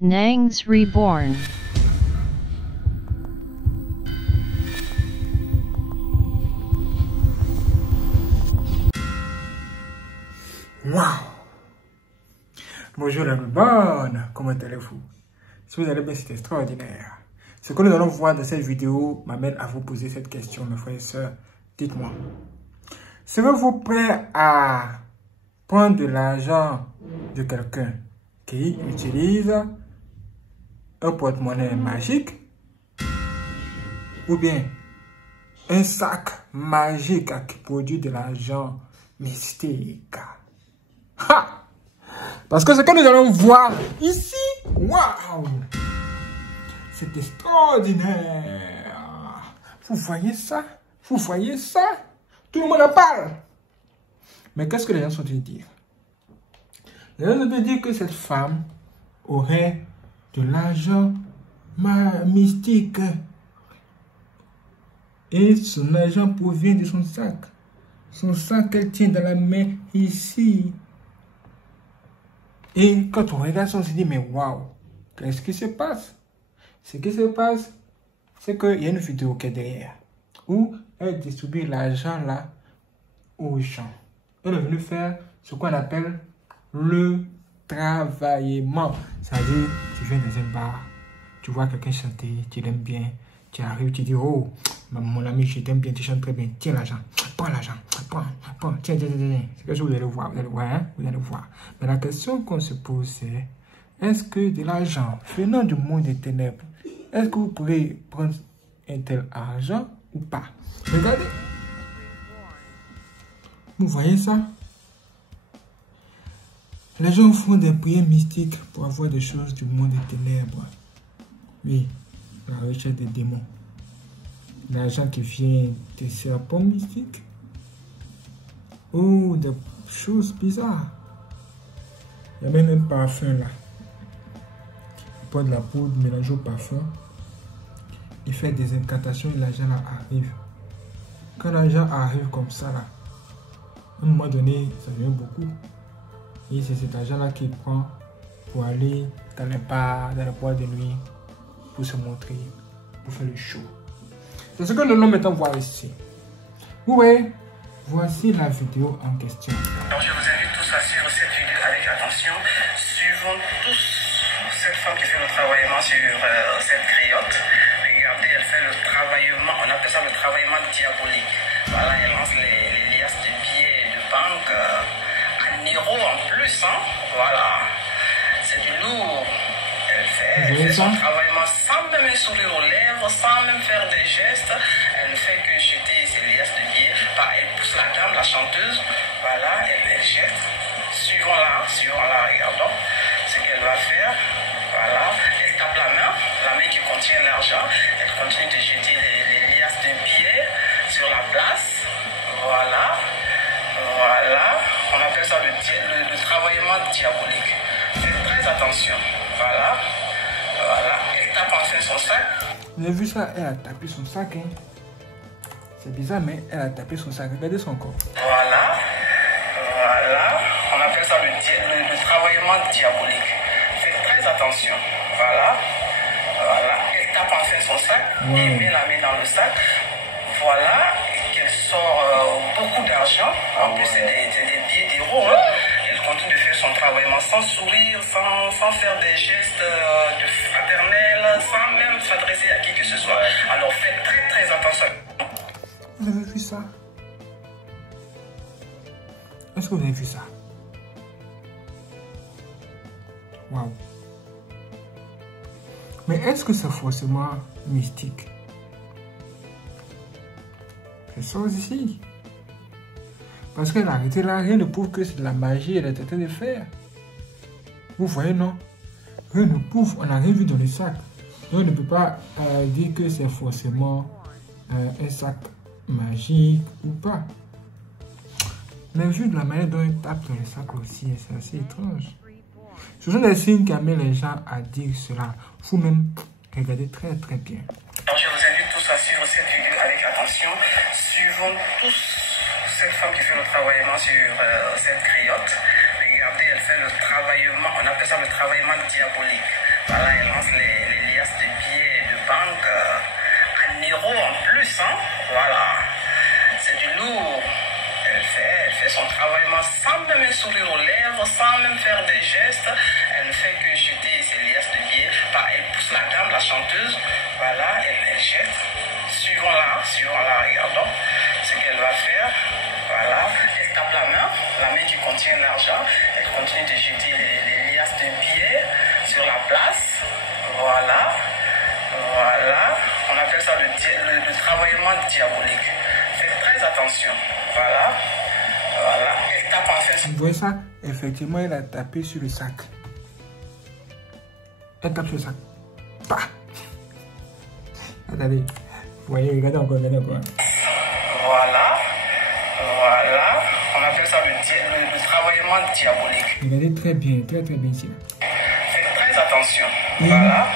Nangs Reborn. Wow! Bonjour la bonne, comment allez-vous? Si vous allez bien, c'est extraordinaire. Ce que nous allons voir dans cette vidéo m'amène à vous poser cette question, mes frères et sœurs. Dites-moi, serez-vous prêt à prendre de l'argent de quelqu'un qui utilise un porte-monnaie magique ou bien un sac magique qui produit de l'argent mystique? Ha! Parce que ce que nous allons voir ici, waouh, c'est extraordinaire. Vous voyez ça? Vous voyez ça? Tout le monde en parle. Mais qu'est-ce que les gens sont en train de dire? Les gens sont en train de dire que cette femme aurait de l'argent mystique. Et son argent provient de son sac. Son sac qu'elle tient dans la main ici. Et quand on regarde ça, on se dit, mais waouh, qu'est-ce qui se passe? Ce qui se passe, c'est qu'il y a une vidéo qui est derrière, où elle distribue l'argent là aux gens. Elle est venue faire ce qu'on appelle le travaillement. C'est-à-dire, tu viens dans un bar, tu vois quelqu'un chanter, tu l'aimes bien, tu arrives, tu dis, oh, mon ami, je t'aime bien, tu chantes très bien, tiens l'argent, prends l'argent, prends, tiens. C'est que vous allez voir, hein? Vous allez voir. Mais la question qu'on se pose, c'est, est-ce que de l'argent venant du monde des ténèbres, est-ce que vous pouvez prendre un tel argent ou pas? Regardez. Vous voyez ça? Les gens font des prières mystiques pour avoir des choses du monde des ténèbres. Oui, la recherche des démons. L'argent qui vient des serpents mystiques. Ou des choses bizarres. Il y a même un parfum là. Il prend de la poudre mélangée au parfum. Il fait des incantations et l'argent là arrive. Quand l'argent arrive comme ça là, à un moment donné, ça devient beaucoup. Et c'est cet argent là qu'il prend pour aller dans les bars, dans les boîtes de nuit, pour se montrer, pour faire le show. C'est ce que nous allons maintenant voir ici. Oui, voici la vidéo en question. Donc je vous invite tous à suivre cette vidéo avec attention. Suivons tous cette femme qui fait le travaillement sur cette griotte. Regardez, elle fait le travaillement, on appelle ça le travaillement diabolique. Voilà, elle lance les liasses de billets de banque en euros en plus. Hein? Voilà, c'est du lourd. Elle fait son travaillement sans même un sourire aux lèvres, sans même faire des gestes. Elle ne fait que jeter ses liasses de billets. Elle pousse la dame, la chanteuse. Voilà, elle jette. Suivons-la, regardons ce qu'elle va faire. Voilà, elle tape la main qui contient l'argent. Elle continue de jeter les liasses de billets sur la place. Voilà. On appelle ça le travaillement diabolique. Faites très attention. Voilà. Elle tape enfin son sac. Vous avez vu ça? Elle a tapé son sac. Hein? C'est bizarre, mais elle a tapé son sac. Regardez son corps. Voilà. On appelle ça le travaillement diabolique. Faites très attention. Voilà. Elle tape enfin son sac et met la main dans le sac. Voilà. Qu'elle sort beaucoup d'argent. En plus, c'est des billets d'euros. Hein? Elle continue de faire son travaillement sans sourire, sans faire des gestes de fraternel, sans même s'adresser à qui que ce soit. Alors faites très attention. Vous avez vu ça? Est-ce que vous avez vu ça? Waouh! Mais est-ce que c'est forcément mystique? C'est ça aussi. Parce qu'elle a arrêté là, rien ne prouve que c'est de la magie qu'elle est en train de faire. Vous voyez, non? Rien ne prouve, on n'a rien vu dans le sac. Donc on ne peut pas dire que c'est forcément un sac magique ou pas. Mais vu de la manière dont il tape dans le sac aussi, c'est assez étrange. Ce sont des signes qui amènent les gens à dire cela. Vous-même, regardez très bien. Donc je vous invite tous à suivre cette vidéo avec attention. Suivons tous cette femme qui fait le travaillement sur cette griotte. Regardez, elle fait le travaillement, on appelle ça le travaillement diabolique. Voilà. sourire aux lèvres, sans même faire des gestes. Elle ne fait que jeter ses liasses de billets. Elle pousse la dame, la chanteuse. Voilà, elle jette. Suivons-la, regardons ce qu'elle va faire. Voilà, elle tape la main qui contient l'argent. Elle continue de jeter les liasses de billets sur la place. Voilà. On appelle ça le travaillement diabolique. Faites très attention. Voilà. Elle tape en fait. Vous voyez ça? Effectivement, elle a tapé sur le sac. Elle tape sur le sac. Bah! Attendez. Vous voyez, regardez encore. Voilà. On appelle ça le travaillement diabolique. Regardez très bien ici. Faites très attention. Voilà.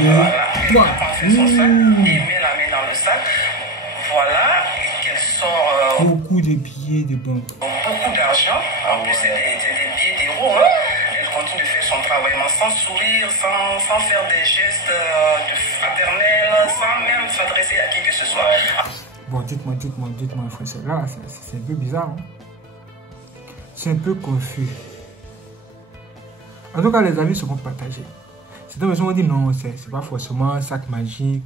2, 3. Elle met la main dans le sac. Voilà. Qu'elle sort beaucoup de billets de banque. Beaucoup d'argent. En plus, c'est des billets d'euros. Elle continue de faire son travaillement sans sourire, sans faire des gestes fraternels, sans même s'adresser à qui que ce soit. Bon, dites-moi, frère, là, c'est un peu bizarre. Hein? C'est un peu confus. En tout cas, les avis seront partagés. Certaines personnes vont dire non, c'est pas forcément un sac magique.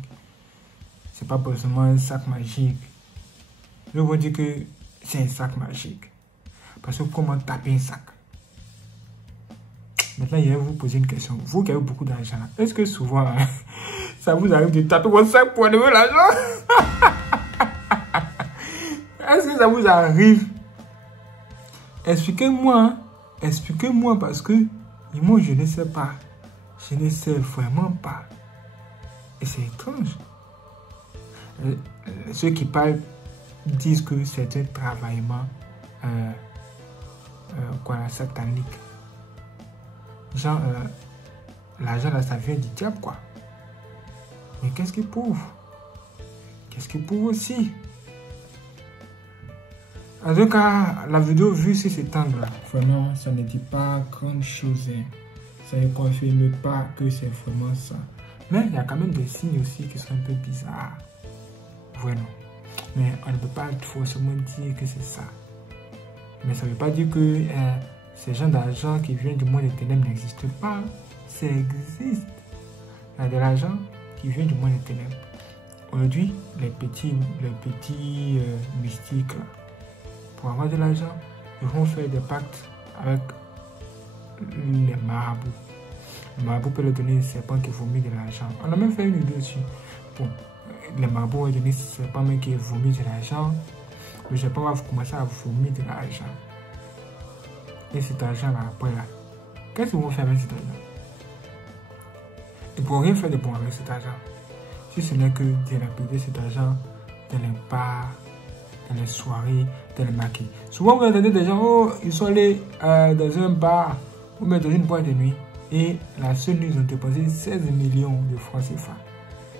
C'est pas forcément un sac magique. Je vais dire que c'est un sac magique. Parce que comment taper un sac? Maintenant, je vais vous poser une question. Vous qui avez beaucoup d'argent, est-ce que souvent, ça vous arrive de taper votre sac pour enlever l'argent? Est-ce que ça vous arrive? Expliquez-moi. Expliquez-moi parce que moi, je ne sais pas. Je ne sais vraiment pas. Et c'est étrange. Ceux qui parlent disent que c'est un travaillement satanique. Genre, l'argent là, ça vient du diable, quoi. Mais qu'est-ce qu'il prouve? Qu'est-ce qu'il prouve aussi? En tout cas, la vidéo vue sur cet angle-là, vraiment, ça ne dit pas grand chose. Hein. Ça ne confirme pas que c'est vraiment ça. Mais il y a quand même des signes aussi qui sont un peu bizarres. Vraiment. Mais on ne peut pas forcément dire que c'est ça. Mais ça ne veut pas dire que ces gens d'argent qui viennent du monde des ténèbres n'existent pas. Ça existe. Il y a de l'argent qui vient du monde des ténèbres. Aujourd'hui, les petits mystiques, là, pour avoir de l'argent, ils vont faire des pactes avec les marabouts. Le marabout peut leur donner un serpent qui vomit de l'argent. On a même fait une vidéo dessus. Bon, les marabouts vont donner un serpent qui vomit de l'argent. Le serpent va commencer à vomir de l'argent. Et cet argent-là, après là, qu'est-ce qu'ils vont faire avec cet argent? Ils ne pourront rien faire de bon avec cet argent. Si ce n'est que dilapider cet argent dans les bars, dans les soirées, dans les maquis. Souvent, vous entendez des gens, oh, ils sont allés dans un bar ou même dans une boîte de nuit. Et la seule nuit, ils ont dépensé 16 millions de francs CFA.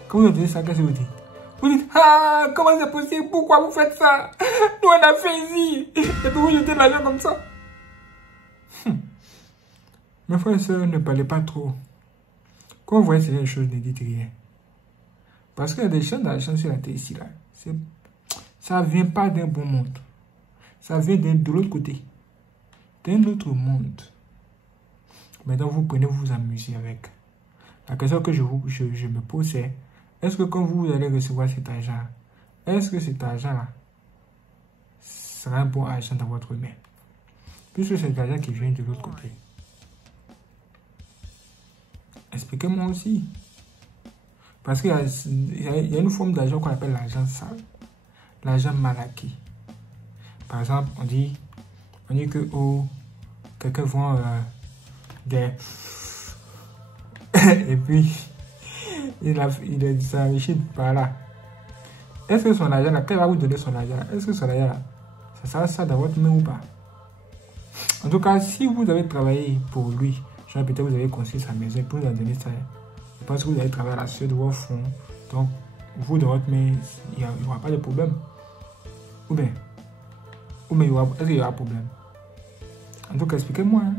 Quand vous entendez ça, qu'est-ce que vous dites? Vous dites, ah, comment c'est possible? Pourquoi vous faites ça? Nous, on a fait ici. Et puis vous jetez de l'argent comme ça. Mes frères et sœurs, ne parlez pas trop. Quand vous voyez ces choses, ne dites rien. Parce qu'il y a des gens d'argent sur la terre ici, là. Ça ne vient pas d'un bon monde. Ça vient de l'autre côté. D'un autre monde. Maintenant, vous prenez, vous vous amusez avec. La question que je me pose, c'est est-ce que quand vous allez recevoir cet argent, est-ce que cet argent-là sera un bon argent dans votre main? Puisque c'est l'argent qui vient de l'autre côté. Expliquez-moi aussi. Parce qu'il y a une forme d'argent qu'on appelle l'argent sale. L'argent mal acquis. Par exemple, on dit que oh, quelqu'un vend des... et puis, il s'enrichit par là. Est-ce que son argent là, quand il va vous donner son argent, est-ce que son argent là, ça sera ça dans votre main ou pas? En tout cas, si vous avez travaillé pour lui, genre peut-être vous avez construit sa maison pour lui donner ça, je pense que vous avez travaillé à la sueur de vos fonds. Donc, vous dans votre main, il n'y aura pas de problème. Ou bien, est-ce qu'il y aura problème? En tout cas, expliquez-moi. Hein.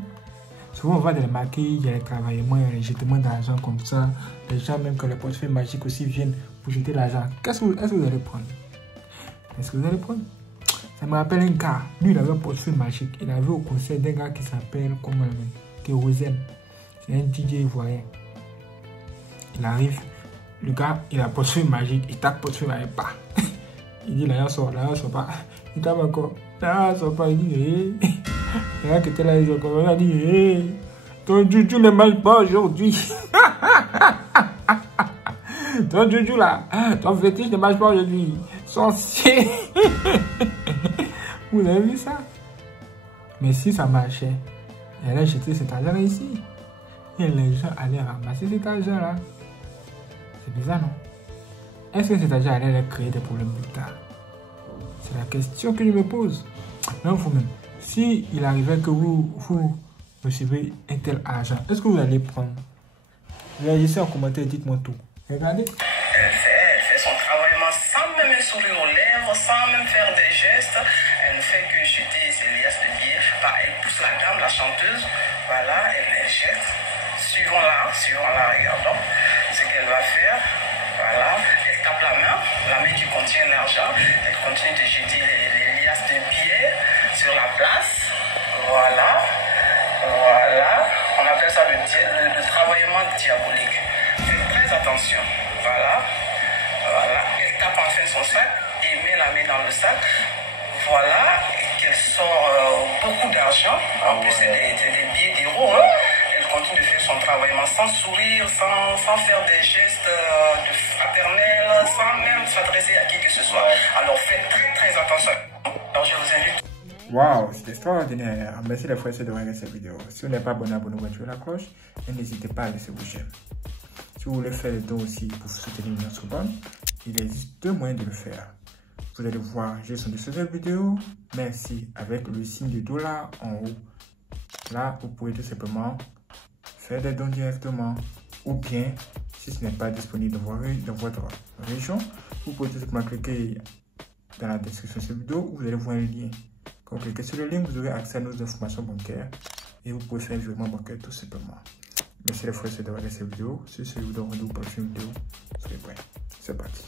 Souvent, on va dans les maquis, il y a les travaillements, il y a les jetements d'argent comme ça. Les gens, même quand les portefeuilles magiques aussi viennent pour jeter l'argent. Est-ce que vous allez prendre? Est-ce que vous allez prendre? Ça me rappelle un gars. Lui, il avait un portefeuille magique. Il avait au concert d'un gars qui s'appelle, comment il s'appelle, Kérosène. C'est un DJ ivoirien. Il arrive. Le gars, il a un portefeuille magique. Il tape portefeuille magique. Pas. Il dit, là, sort pas. Il tape encore. Là, sort pas. Il dit, hé. Le gars qui était là, il a dit, hé. Ton juju ne marche pas aujourd'hui. Ton juju là, ton fétiche ne marche pas aujourd'hui. Sorcier. Vous avez vu ça? Mais si ça marchait, elle allait jeter cet argent ici. Et les gens allaient ramasser cet argent là. C'est bizarre, non? Est-ce que cet argent allait créer des problèmes plus tard? C'est la question que je me pose. Non, vous-même, si il arrivait que vous recevez un tel argent, est-ce que vous allez prendre? Réagissez en commentaire, dites-moi tout. Regardez. Elle fait son travail sans même un sourire aux lèvres, sans même faire des gestes. Elle ne fait que jeter ses liasses de billets. Enfin, elle pousse la dame, la chanteuse. Voilà, elle jette. Suivons-la, regardons ce qu'elle va faire. Voilà, elle tape la main qui contient l'argent. Elle continue de jeter les liasses de billets sur la place. Voilà. On appelle ça le travaillement diabolique. Faites très attention. Voilà. Elle tape enfin son sac et met la main dans le sac. Voilà. Qu'elle sort beaucoup d'argent. En plus, c'est des billets d'euros. Hein. Elle continue de faire son travaillement sans sourire, sans faire des gestes fraternels, sans même s'adresser à qui que ce soit. Alors faites très attention. Alors je vous invite. Waouh, c'était extraordinaire. Merci les frères de regarder cette vidéo. Si vous n'êtes pas abonné, abonnez-vous, activez la cloche et n'hésitez pas à laisser vos j'aime. Si vous voulez faire des dons aussi pour soutenir notre bonne, il existe deux moyens de le faire. Vous allez voir juste en dessous de cette vidéo. Merci avec le signe du dollar en haut. Là, vous pouvez tout simplement faire des dons directement. Ou bien, si ce n'est pas disponible dans votre région, vous pouvez tout simplement cliquer dans la description de cette vidéo où vous allez voir un lien. Quand vous cliquez sur le lien, vous aurez accès à nos informations bancaires et vous pouvez faire un virement bancaire tout simplement. Merci les frères de regarder cette vidéo. Si c'est vous donne rendez-vous pour la prochaine vidéo, soyez prêts. C'est parti.